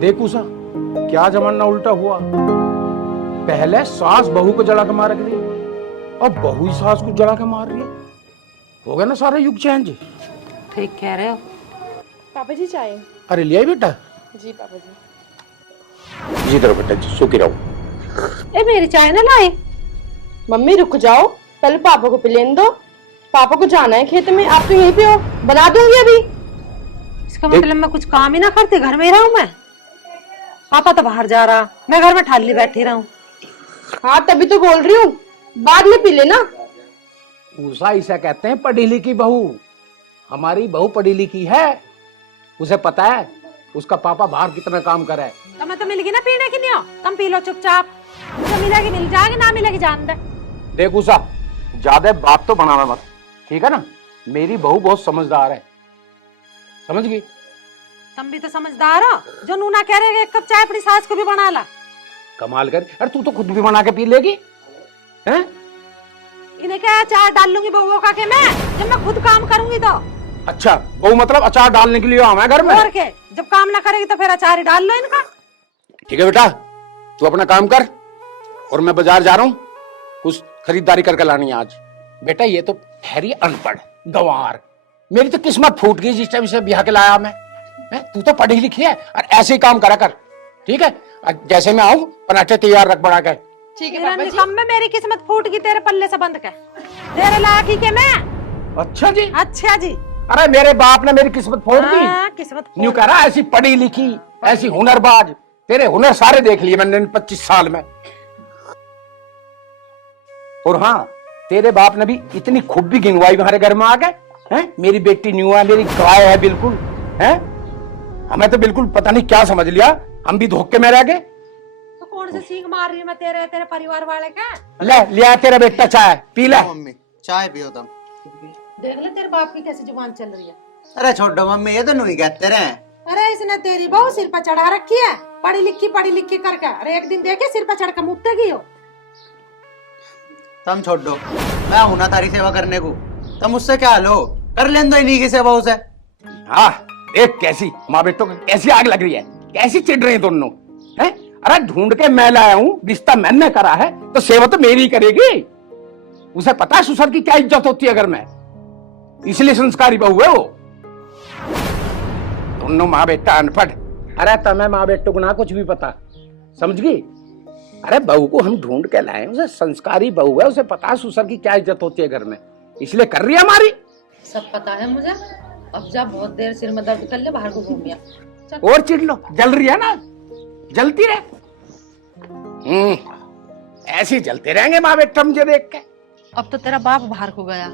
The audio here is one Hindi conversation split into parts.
देखू सा क्या जमाना उल्टा हुआ। पहले सास बहू को जला के मार रही, अब बहू ही सास को जला के मार रही है। हो गया ना सारा युग चेंज। ठीक कह रहे हो। पापा जी चाय। अरे लिया बेटा। जी पापा जी। जी तरह बेटा जी, सुखी रहो। ए मेरी चाय ना लाई। मम्मी रुक जाओ, पहले पापा को पिलेने दो। पापा को जाना है खेत में, आप तो यहीं पे हो, बना दूंगी अभी। इसका मतलब मैं कुछ काम ही ना करती, घर में ही रहूं मैं। पापा तो बाहर जा रहा, मैं घर में ठाली बैठी रहूं। हाँ तभी तो बोल रही हूँ, बाद में पी लेना। उषा इसे कहते हैं पढ़ी लिखी बहू। हमारी बहू पढ़ी लिखी है, उसे पता है उसका पापा बाहर कितना काम करे। तो मैं तो मिलेगी ना पीने की नहीं हो, तुम पी लो चुपचाप। मुझे मिलेगी मिल जाएगी, ना मिलेगी जान दे। देख उषा, ज्यादा बात तो बनाना मत, ठीक है ना। मेरी बहू बहुत समझदार है, समझ गई। तुम भी तो समझदार हो, जो नूना कह रहे एक कप चाय अपनी सास को भी बना ला। कमाल कर, अरे तू तो खुद भी बना के पी लेगी हैं? इन्हें क्या अचार डाल लूंगी बहू का के मैं, जब मैं खुद काम करूंगी तो। अच्छा बहू मतलब अचार डालने के लिए आवा है घर में? और के, जब काम ना करेगी तो फिर अचार ही डाल लो इनका। ठीक है बेटा, तू अपना काम कर और मैं बाजार जा रहा हूँ, कुछ खरीदारी करके लानी है आज। बेटा ये तो ठहरी अनपढ़ गंवार, मेरी तो किस्मत फूट गई जिस टाइम से ब्याह के लाया मैं। तू तो पढ़ी लिखी है और ऐसे ही काम करा कर, ठीक है। जैसे मैं आऊँ पराठे तैयार रख बना कर। ठीक है पापा जी। में मेरी किस्मत फूट गई तेरे पल्ले से बंद कर, तेरे लायक ही के मैं। अच्छा जी। अच्छा जी। अरे मेरे बाप ने मेरी किस्मत फोड़ दी। किस्मत न्यू कह रहा ऐसी पढ़ी लिखी, ऐसी हुनरबाज। तेरे हुनर सारे देख लिए मैंने 25 साल में। और हाँ, तेरे बाप ने भी इतनी खूबी गिनवाई हमारे घर में आ गए हैं। मेरी बेटी न्यू है, मेरी गाय है बिल्कुल हैं। हमें तो बिल्कुल पता नहीं क्या समझ लिया, हम भी धोखे में रह गए। तो कौन से सीख मार रही है मैं तेरे परिवार वाले का। ले लिया तेरा बेटा चाय, पी ले। मम्मी चाय पियो तुम। देख ले तेरे बाप की कैसी जुबान चल रही है। अरे छोड़ो मम्मी, ये तो नहीं कहते रहे। अरे इसने तेरी बहू सिर पर चढ़ा रखी है, पढ़ी लिखी करके। अरे एक दिन देखे सिर पर चढ़ के मुक्तेगी हो। तुम छोड़ दो, मैं हूं ना तारी सेवा करने को। तुम मुझसे क्या लो, कर लेन दो इन्हीं की सेवा उसे। हाँ देख कैसी माँ बेटों को कैसी आग लग रही है, कैसी चिढ़ रहे हैं दोनों हैं। अरे ढूंढ के मैं लाया हूँ, रिश्ता मैंने करा है तो सेवा तो मेरी ही करेगी। उसे पता है ससुर की क्या इज्जत होती है अगर मैं, इसलिए संस्कारी बहू है वो। दोनों माँ बेटा अनपढ़। अरे तुम्हें माँ बेटों को ना कुछ भी पता, समझ गई। अरे बहू को हम ढूंढ के लाए, उसे संस्कारी बहू है, उसे पता है ससुर की क्या इज्जत होती है घर में, इसलिए कर रही है हमारी। सब पता है मुझे। अब जा बहुत देर सिर में दर्द कर ले, बाहर को घूम गया। और चिढ़ लो, जल रही है ना, जलती रहे। ऐसे ही जलते रहेंगे माँ बेटा मुझे देख के। अब तो तेरा बाप बाहर को गया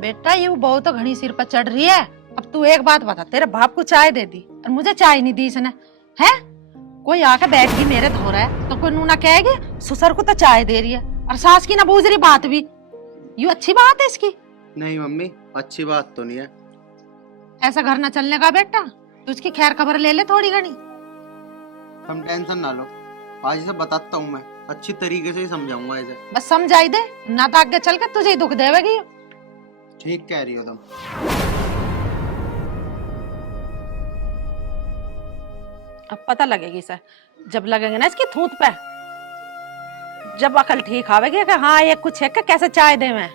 बेटा, ये बहू तो घनी सिर पर चढ़ रही है। अब तू एक बात बता, तेरे बाप को चाय दे दी और मुझे चाय नहीं दी इसने, है? कोई आके बैठ गई मेरे धो रहा है तो कोई नूना कहेगी ससुर को तो चाय दे रही है और सास की ना बूझ रही बात भी। ये अच्छी बात है इसकी? नहीं मम्मी, अच्छी बात तो नहीं है। ऐसा घर ना चलने का बेटा, तू इसकी खैर खबर ले ले थोड़ी घनी। तुम टेंशन ना लो, आज से बताता हूँ मैं, अच्छी तरीके से ही समझाऊंगा इसे। बस समझाई दे, ना तो आगे चल के तुझे ही दुख देवेगी। ठीक कह रही हो तुम। अब पता लगेगी सर, जब लगेंगे ना इसकी थूत पे, जब अकल ठीक आवेगी कि हाँ ये कुछ है, कैसे चाय दे मैं।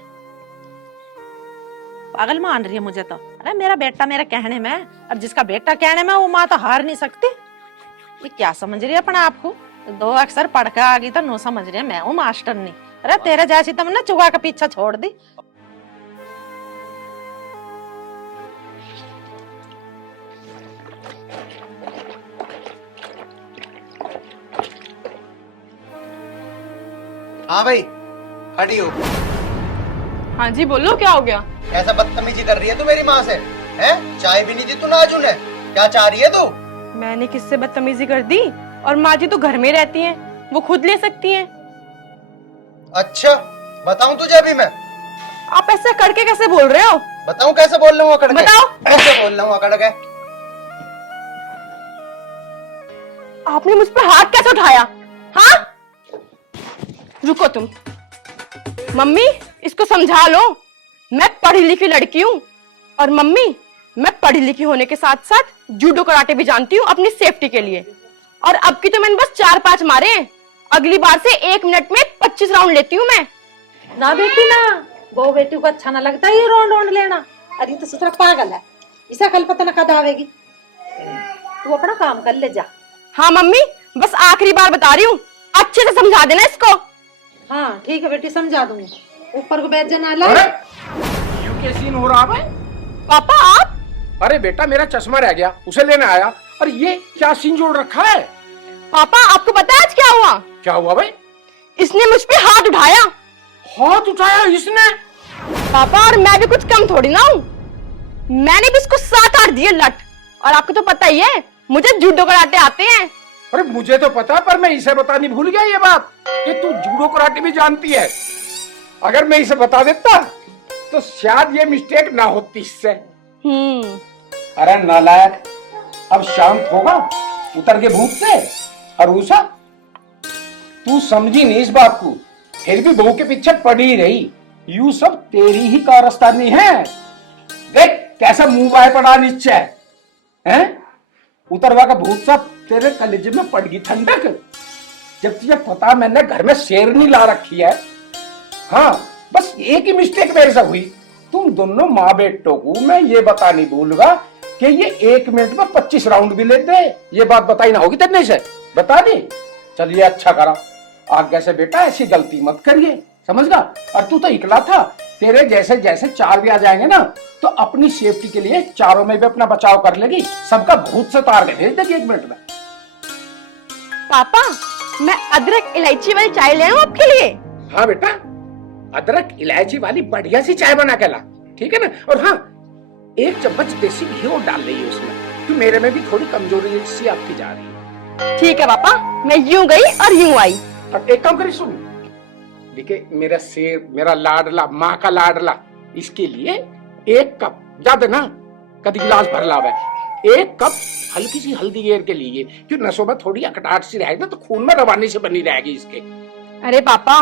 पागल मान रही है मुझे तो। अरे मेरा बेटा मेरे कहने में, और जिसका बेटा कहने में वो माँ तो हार नहीं सकती। ये क्या समझ रही है अपने आप को? 2 अक्षर पढ़ के आ गई तो नो समझ रही है मैं हूँ मास्टर नहीं। अरे तेरे जैसी तुमने चुगा के पीछे छोड़ दी। हाँ भाई खड़ी हो। हाँ जी बोलो, क्या हो गया? ऐसा बदतमीजी कर रही है तू मेरी माँ से, हैं? चाय भी नहीं दी तू नाजुन है, क्या चाह रही है तू? मैंने किससे बदतमीजी कर दी? और माँ जी तो घर में रहती हैं, वो खुद ले सकती हैं। अच्छा बताऊं तुझे अभी मैं? आप ऐसे करके कैसे बोल रहे हो? बताऊं कैसे बोल रहा हूँ अकड़ के? बताओ। कैसे बोल रहा हूँ अकड़ के? आपने मुझ पर हाथ कैसे उठाया? हाँ रुको तुम। मम्मी इसको समझा लो, मैं पढ़ी लिखी लड़की हूँ। और मम्मी मैं पढ़ी लिखी होने के साथ साथ जूडो कराटे भी जानती हूँ अपनी सेफ्टी के लिए। और अब की तो मैंने बस 4-5 मारे हैं। अगली बार से 1 मिनट में 25 राउंड लेती हूँ मैं। ना बेटी ना, वो बेटी को अच्छा ना लगता ये राउंड राउंड लेना। अरे तो ससुरा पागल है, इसा कल पता न कद आवेगी। तू अपना काम कर ले जा। हाँ मम्मी, बस आखिरी बार बता रही हूँ, अच्छे से समझा देना इसको। हाँ ठीक है बेटी, समझा दूंगी। ऊपर को बैठ जाना। अरे ये क्या सीन हो रहा है? पापा आप? अरे बेटा मेरा चश्मा रह गया, उसे लेने आया। और ये क्या सीन जोड़ रखा है? पापा आपको पता है आज क्या हुआ? क्या हुआ भाई? इसने मुझ पे हाथ उठाया। हाथ उठाया इसने? पापा और मैं भी कुछ कम थोड़ी ना हूँ, मैंने भी इसको 7-8 दिए लट। और आपको तो पता ही है मुझे जूडो कराटे आते हैं। अरे मुझे तो पता है, पर मैं इसे बतानी भूल गया ये बात कि तू जूडो कराटे भी जानती है। अगर मैं इसे बता देता तो शायद ये मिस्टेक ना होती इससे। अरे नालायक, अब शांत होगा उतर के भूत से। और उषा, तू समझी नहीं इस बात को, फिर भी बहू के पीछे पड़ी रही। यू सब तेरी ही कारस्तानी है। देख कैसा मुंह बाय पड़ा नीचे है। उतरवा का भूत सब तेरे कलेजे में पड़ गई ठंडक। जब तुझे पता मैंने घर में शेरनी ला रखी है। हाँ बस एक ही मिस्टेक मेरे से हुई, तुम दोनों माँ बेटों को मैं ये बता नहीं भूलूंगा कि ये 1 मिनट में 25 राउंड भी लेते हैं। ये बात बताई ना होगी तेरे से, बता दी। चलिए अच्छा करा, आगे से बेटा ऐसी गलती मत करिए, समझ गया। और तू तो इकला था, तेरे जैसे जैसे 4 भी आ जाएंगे ना तो अपनी सेफ्टी के लिए चारों में भी अपना बचाव कर लेगी। सबका भूत से तार के भेज देगी 1 मिनट में। पापा मैं अदरक इलायची वाली चाय ले आऊं आपके लिए? हाँ बेटा, अदरक इलायची वाली बढ़िया सी चाय बना के ला, ठीक है ना। और हाँ 1 चम्मच देसी घी और डाल रही है उसमें, कि मेरे में भी थोड़ी कमजोरी सी आपकी जा रही है। ठीक है पापा, मैं यूं गई और यूं आई। और एक काम करिए, सुन, देखिए मेरा शेर, मेरा लाडला, माँ का लाडला, इसके लिए 1 कप, ज्यादा ना कभी गिलास भर लावे, 1 कप हल्की सी हल्दी घेर के लिए, क्यों नसों में थोड़ी अकड़ाहट सी रहेगी ना तो खून में रवानी से बनी रहेगी इसके। अरे पापा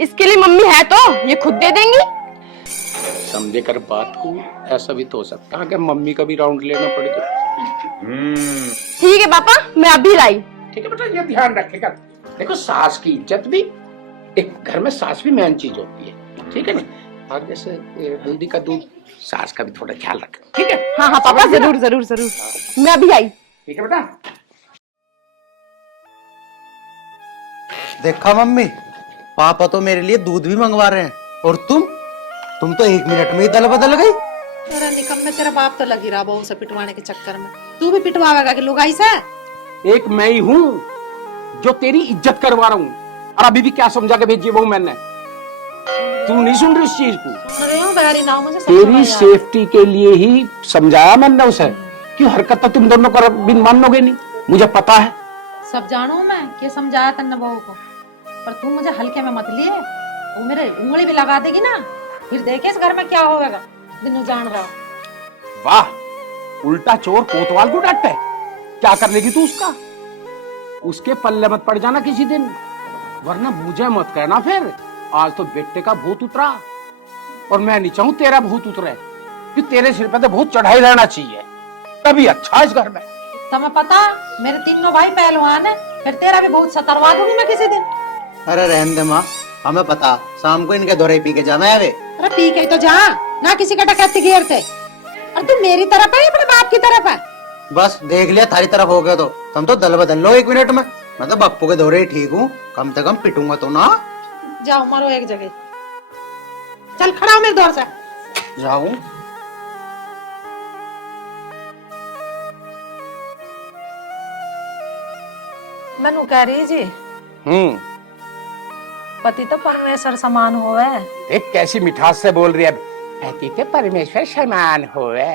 इसके लिए मम्मी है तो ये खुद दे देंगी। समझे कर बात को, ऐसा भी तो हो सकता है कि मम्मी का भी राउंड लेना पड़े तो। ठीक है पापा, मैं अभी लाई। ठीक है बेटा, ये ध्यान रखेगा। देखो सास की इज्जत भी, एक घर में सास भी मेन चीज होती है, ठीक है ना। आगे से हल्दी का दूध, सास का भी थोड़ा ख्याल रख, ठीक है। हाँ हाँ पापा, जरूर जरूर जरूर, मैं अभी आई। ठीक है बेटा। देखा मम्मी, पापा तो मेरे लिए दूध भी मंगवा रहे हैं, और तुम तो 1 मिनट में ही दल बदल गई। तेरा निकम में तेरा बाप तो लगी रहा बहू से पिटवाने के चक्कर में। तू भी पिटवावेगा कि लुगाई से? एक मैं ही हूँ जो तेरी इज्जत करवा रहा हूँ, और अभी भी क्या समझा के भेजी बहू मैंने? तू नहीं सुन रही इस चीज को? सुन रही हूँ बहरी ना, मुझे सब तेरी समझ आया। सेफ्टी के लिए ही समझाया मैंने उसे कि हरकत तो तुम दोनों कर बिन मानोगे नहीं, मुझे पता है। सब जानू मैं कि समझाया तन्ने बहू को, पर तू मुझे हल्के में मत लिए। वो मेरे उंगली भी लगा देगी ना, फिर देखे इस घर में क्या होगा। दिनों जान रहा। वाह, उल्टा चोर कोतवाल को डांटे। क्या कर लेगी तू उसका? उसके पल्ले मत पड़ जाना किसी दिन, वरना मुझे मत कहना फिर आज तो बेटे का भूत उतरा। और मैं नहीं चाहूं तेरा भूत उतरे, कि तेरे सिर पे तो भूत चढ़ाई रहना चाहिए, तभी अच्छा इस घर में। तुम्हें पता मेरे तीनों भाई पहलवान है, फिर तेरा भी बहुत सतरवा दूंगी मैं किसी दिन। अरे रहने दे माँ, हमें पता, शाम को इनके दौरे पी के जाना है। अरे पी के तो जा ना, किसी का डकैती घेरते। और तू मेरी तरफ है अपने बाप की तरफ है? बस देख लिया थारी तरफ हो गया तो तुम तो दल बदल लो 1 मिनट में। मैं तो बप्पू के दौरे ही ठीक हूँ, कम से कम पिटूंगा तो ना। जाओ मारो एक जगह, चल खड़ा हो मेरे दौर से। जाऊं? मैनू कह रही जी, पति तो परमेश्वर समान होवे। देख कैसी मिठास से बोल रही है, पति तो परमेश्वर समान होवे।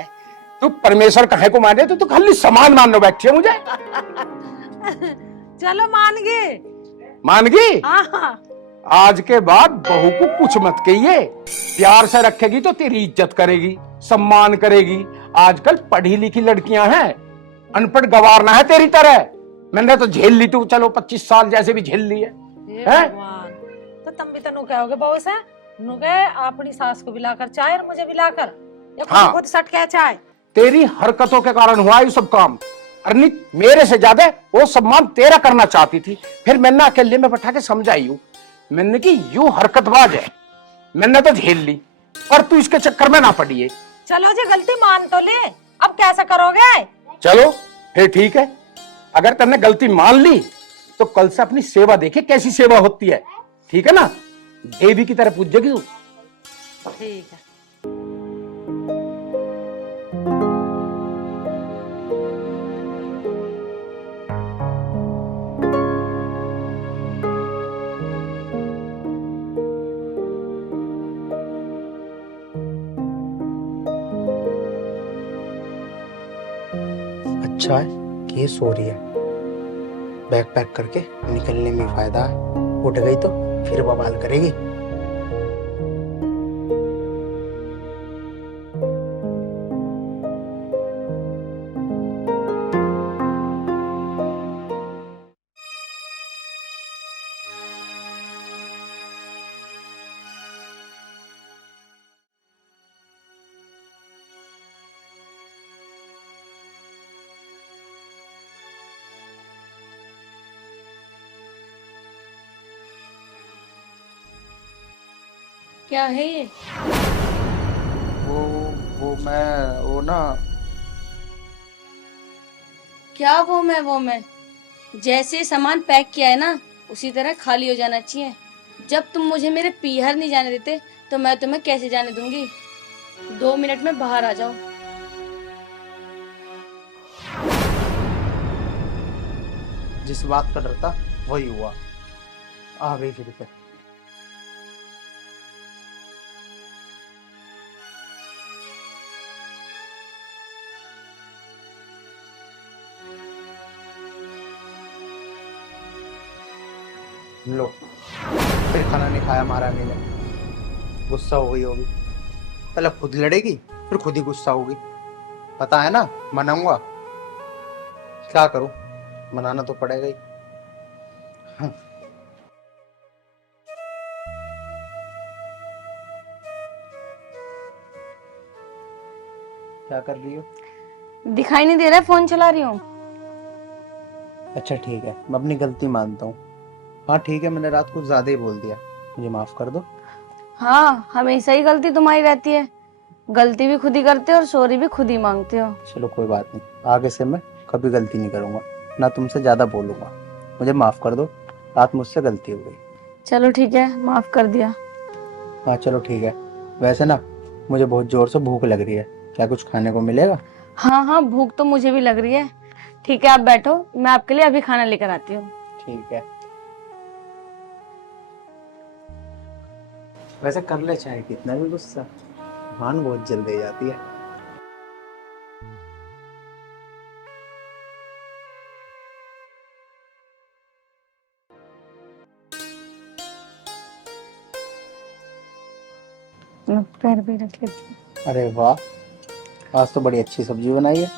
तू परमेश्वर कहे को माने तो तू खाली समान मानने बैठी है मुझे। चलो मान गए। मान गई? हाँ। आज के बाद बहू को कुछ मत कहिए, प्यार से रखेगी तो तेरी इज्जत करेगी, सम्मान करेगी। आजकल पढ़ी लिखी लड़कियां हैं, अनपढ़ गवारना है तेरी तरह। मैंने तो झेल ली, तू चलो 25 साल जैसे भी झेल ली है। तो तुम भी तो कहोगे बहू से, नुगे अपनी सास को बिलाकर चाय और मुझे बिलाकर, या हाँ। खुद सट के चाय। तेरी हरकतों के कारण हुआ ये सब काम। अरे मेरे से ज्यादा वो सम्मान तेरा करना चाहती थी। फिर मैंने अकेले में बैठा के समझाई हूं, मैंने कि यू हरकतबाज है, मैंने तो झेल ली, पर तू इसके चक्कर में ना पड़ी है। चलो जी गलती मान तो ले, अब कैसा करोगे? चलो फिर ठीक है, अगर तुमने गलती मान ली तो कल से अपनी सेवा देखिए कैसी सेवा होती है, ठीक है ना? देवी की तरह पूजेगी तू। ठीक है। अच्छा है कि ये सो रही है, बैग पैक करके निकलने में फायदा है। उठ गई तो फिर बवाल करेगी। क्या है ये? वो ना, क्या वो मैं जैसे सामान पैक किया है ना उसी तरह खाली हो जाना चाहिए। जब तुम मुझे मेरे पीहर नहीं जाने देते तो मैं तुम्हें कैसे जाने दूंगी? 2 मिनट में बाहर आ जाओ। जिस बात का डर था वही हुआ, आ गई फिर से। लो, फिर खाना नहीं खाया महारानी ने, गुस्सा हो गई होगी। पहले खुद लड़ेगी फिर खुद ही गुस्सा होगी। पता है ना, मनाऊंगा। क्या करूं, मनाना तो पड़ेगा ही। क्या कर रही हो? दिखाई नहीं दे रहा है, फोन चला रही हूँ। अच्छा ठीक है, मैं अपनी गलती मानता हूँ। हाँ ठीक है, मैंने रात को ज्यादा ही बोल दिया, मुझे माफ कर दो। हाँ, हमेशा ही गलती तुम्हारी रहती है। गलती भी खुद ही करते हो और सॉरी भी खुद ही मांगते हो। चलो कोई बात नहीं, आगे से मैं कभी गलती नहीं करूंगा, ना तुमसे ज्यादा बोलूंगा। मुझे माफ कर दो, रात मुझसे गलती हो गई। चलो ठीक है, माफ कर दिया। हाँ चलो ठीक है। वैसे ना मुझे बहुत जोर से भूख लग रही है, क्या कुछ खाने को मिलेगा? हाँ हाँ, भूख तो मुझे भी लग रही है। ठीक है, आप बैठो, मैं आपके लिए अभी खाना लेकर आती हूँ। ठीक है। वैसे कर ले चाहे कितना भी गुस्सा, भान बहुत जल्दी जाती है। मैं पैर भी रख लेती हूँ। अरे वाह, आज तो बड़ी अच्छी सब्जी बनाई है।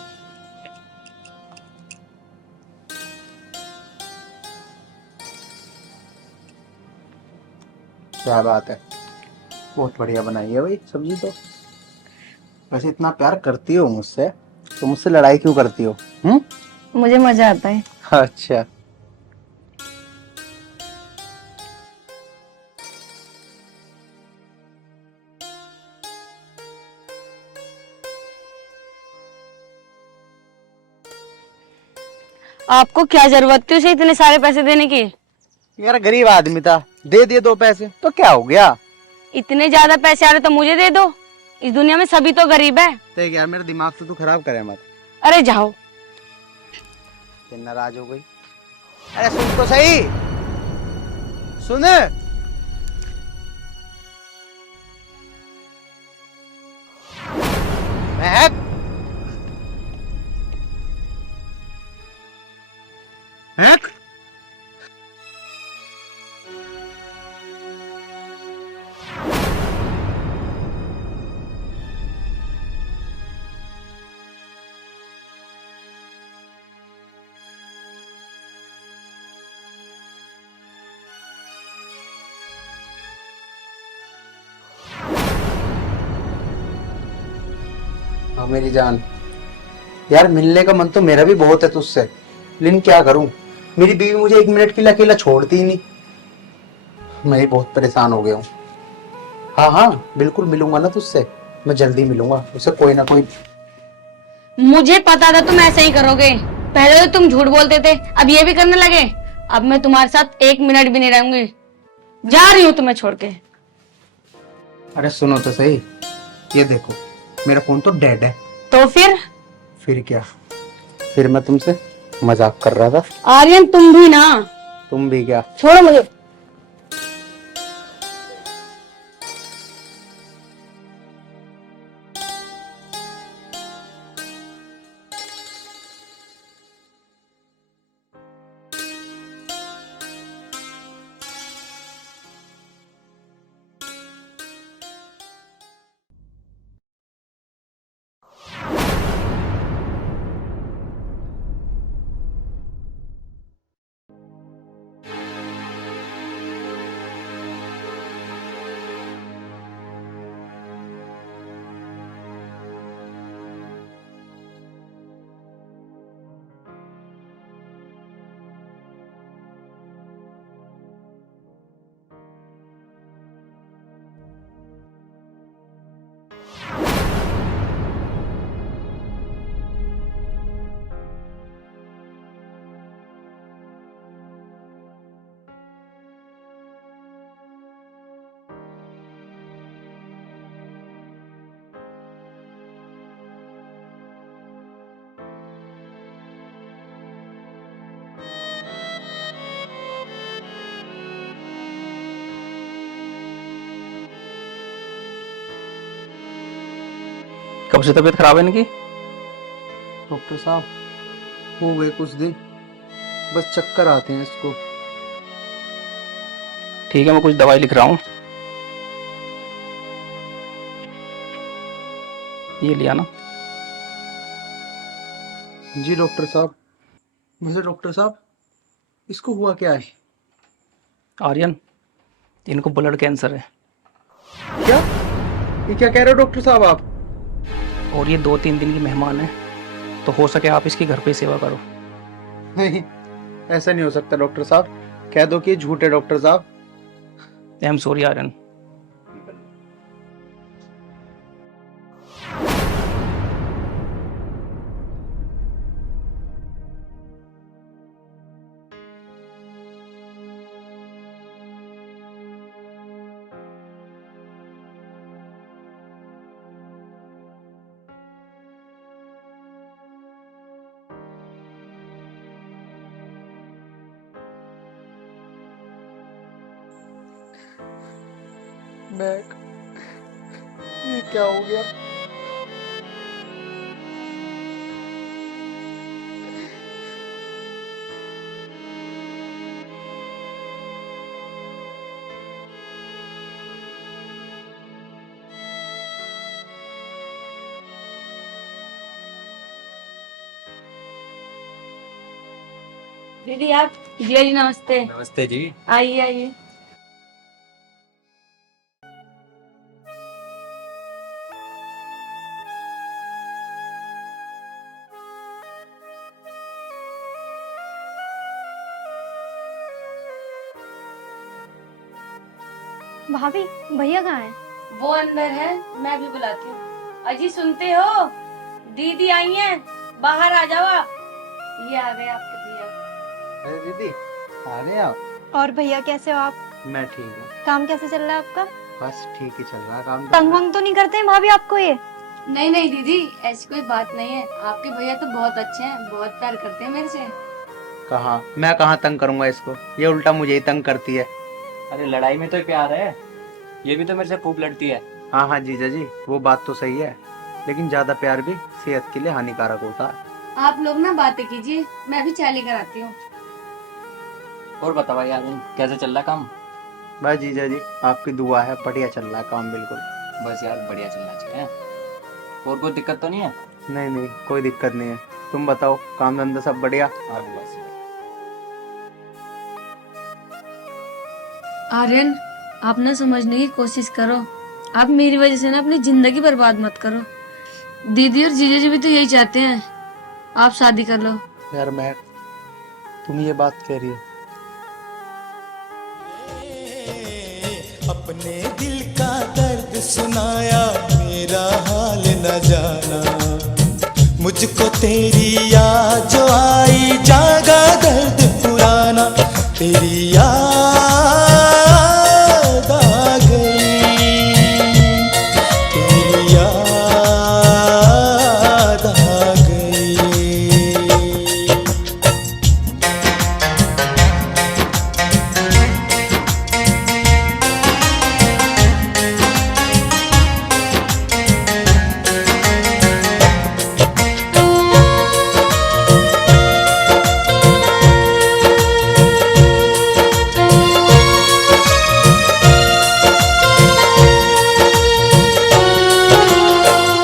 क्या बात है, बहुत बढ़िया बनाई है भाई सब्जी तो। वैसे इतना प्यार करती हो मुझसे तो मुझसे लड़ाई क्यों करती हो? मुझे मजा आता है। अच्छा। आपको क्या जरूरत थी उसे इतने सारे पैसे देने की? यार गरीब आदमी था, दे दिए 2 पैसे तो क्या हो गया? इतने ज्यादा पैसे आ रहे तो मुझे दे दो। इस दुनिया में सभी तो गरीब है। देख यार, मेरे दिमाग से तू खराब करे मत। अरे जाओ। फिर नाराज हो गई। अरे सुन तो सही, सुन। महक, महक, हाँ मेरी जान, यार मिलने का मन तो मेरा भी बहुत है तुझसे, लेकिन क्या करूं, मेरी बीवी मुझे 1 मिनट के लिए अकेला छोड़ती ही नहीं। मैं ही बहुत परेशान हो गया हूँ। हाँ हाँ बिल्कुल मिलूंगा ना तुझसे, मैं जल्दी मिलूंगा उससे, कोई ना कोई। मुझे पता था तुम ऐसे ही करोगे। पहले तो तुम झूठ बोलते थे, अब ये भी करने लगे। अब मैं तुम्हारे साथ 1 मिनट भी नहीं रहूंगी, जा रही हूँ तुम्हें छोड़ के। अरे सुनो तो सही, ये देखो मेरा फोन तो डेड है। तो फिर क्या, फिर मैं तुमसे मजाक कर रहा था। आर्यन तुम भी ना। तुम भी क्या। छोड़ो मुझे। कब से तबीयत खराब है इनकी? डॉक्टर साहब हो गए कुछ दिन, बस चक्कर आते हैं इसको। ठीक है, मैं कुछ दवाई लिख रहा हूँ, ये लिया ना। जी डॉक्टर साहब। मुझे डॉक्टर साहब इसको हुआ क्या है? आर्यन, इनको ब्लड कैंसर है। क्या, ये क्या कह रहे हो डॉक्टर साहब आप? और ये 2-3 दिन की मेहमान है, तो हो सके आप इसकी घर पे सेवा करो। नहीं, ऐसा नहीं हो सकता डॉक्टर साहब, कह दो कि ये झूठ है डॉक्टर साहब। I am sorry Aryan. Bag, ये क्या हो गया? दीदी आप। जी नमस्ते। नमस्ते जी। आइए आइए। भाभी भैया कहाँ है? वो अंदर है, मैं भी बुलाती हूँ। अजी सुनते हो, दीदी आई हैं, बाहर आ जाओ आप। ये आ गए आपके भैया। अरे दीदी आ गए आप? और भैया कैसे हो आप? मैं ठीक हूँ। काम कैसे चल रहा है आपका? बस ठीक ही चल रहा है काम। तंग वंग तो नहीं करते हैं भाभी आपको ये? नहीं नहीं दीदी, ऐसी कोई बात नहीं है। आपके भैया तो बहुत अच्छे हैं, बहुत प्यार करते हैं मेरे से। कहाँ, मैं कहाँ तंग करूंगा इसको, ये उल्टा मुझे ही तंग करती है। अरे लड़ाई में तो प्यार है, ये भी तो मेरे से खूब लड़ती है। हाँ हाँ जीजा जी, वो बात तो सही है, लेकिन ज्यादा प्यार भी सेहत के लिए हानिकारक होता है। आप लोग ना बातें कीजिए, मैं भी चाय लेकर आती हूँ। और बता भाई आर्यन, कैसे चल रहा है काम? बस जीजा जी आपकी दुआ है, बढ़िया चल रहा है काम बिल्कुल। बस यार बढ़िया चलना चाहिए। और कोई दिक्कत तो नहीं है? नहीं नहीं कोई दिक्कत नहीं है, तुम बताओ काम धंधा सब बढ़िया? हाँ बस। आर्यन, आप ना समझने की कोशिश करो। आप मेरी वजह से ना अपनी जिंदगी बर्बाद मत करो। दीदी और जीजा जी भी तो यही चाहते हैं आप शादी कर लो। यार मैं, तुम ये बात कह रही हो? अपने दिल का दर्द सुनाया, मेरा हाल न जाना। मुझको तेरी याद जो आई, जागा दर्द पुराना। तेरी याद आ गई, तेरी याद आ गई।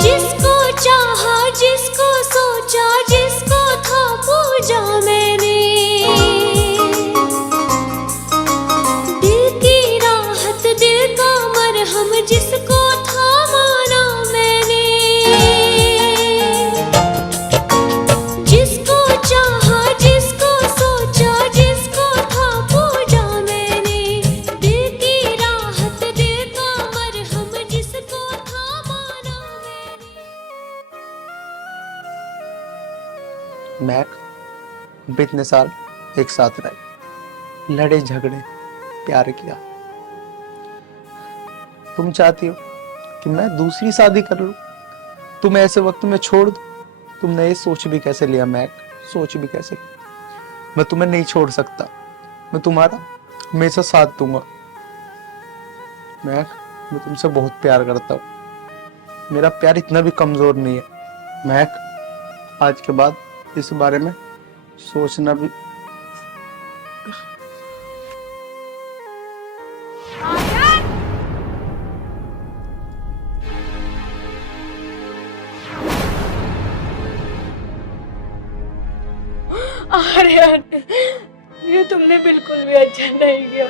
जिसको चाहा, जिसको सोचा, जिसको था पूजा मैंने, दिल की राहत, दिल का मरहम, जिसको था माना मैंने। जिसको चाहा, जिसको सोचा, जिसको था पूजा मैंने, दिल की राहत, दिल का मरहम, जिसको था माना मैंने। मैं, हम इतने साल एक साथ रहे, लड़े झगड़े, प्यार किया। तुम चाहती हो कि मैं दूसरी शादी कर लूं, तुम ऐसे वक्त में छोड़ दो? तुमने ये सोच भी कैसे लिया मैक? सोच भी कैसे? मैं तुम्हें नहीं छोड़ सकता, मैं तुम्हारा हमेशा साथ दूंगा। मैक, मैं तुमसे बहुत प्यार करता हूँ, मेरा प्यार इतना भी कमजोर नहीं है। मैक, आज के बाद इस बारे में सोचना भी। आर्यन, ये तुमने बिल्कुल भी अच्छा नहीं किया।